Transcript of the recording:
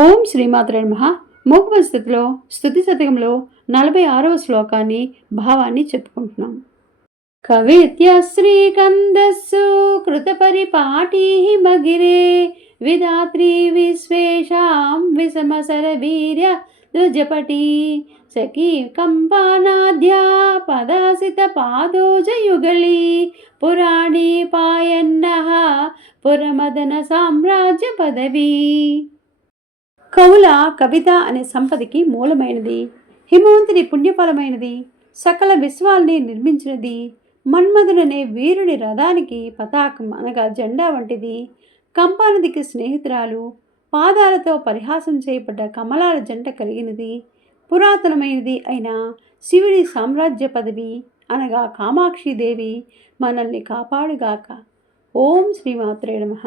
ఓం శ్రీమాత్రే నమ. మూకవ స్థితిలో స్థుతి శతకంలో నలభై ఆరవ శ్లోకాన్ని భావాన్ని చెప్పుకుంటున్నాం. కవిత్య శ్రీకందస్సు కృతపరిపాటీ మగిరే విధాత్రి విశ్వేషాం విషమసర వీర్య దుజపటి సఖీ కంపానాద్యా పదాసిత పాదోజయుగళి పురాణీ పాయన్న పురమదన సామ్రాజ్య పదవీ. కవుల కవిత అనే సంపదకి మూలమైనది హిమవంతుని పుణ్యఫలమైనది సకల విశ్వాల్ని నిర్మించినది మన్మధుడనే వీరుడి రథానికి పతాకం అనగా జెండా వంటిది. కంపానదికి స్నేహితురాలు పాదాలతో పరిహాసం చేయబడ్డ కమలాల జంట కలిగినది. పురాతనమైనది అయిన శివుడి సామ్రాజ్య పదవి అనగా కామాక్షిదేవి మనల్ని కాపాడుగాక. ఓం శ్రీమాత్రే నమః.